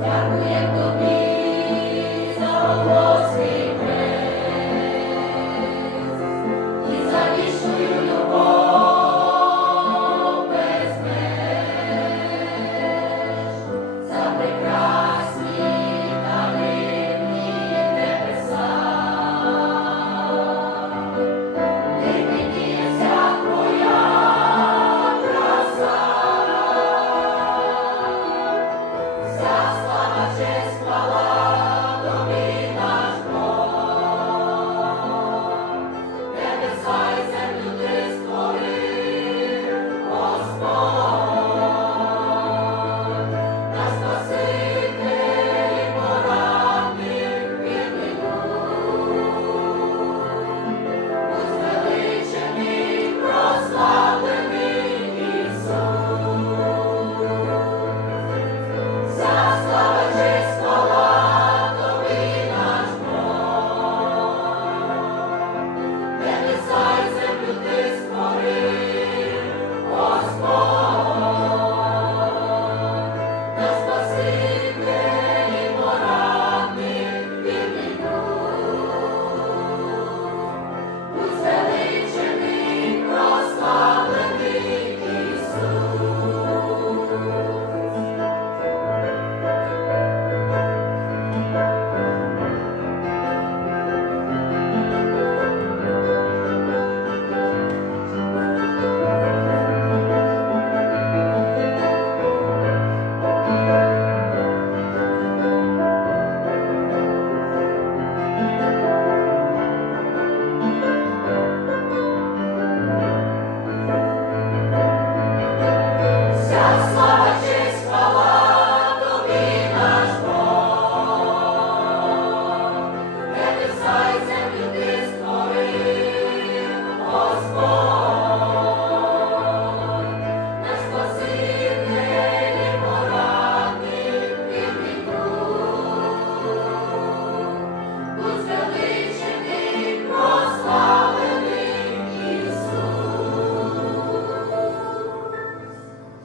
Дякую тобі.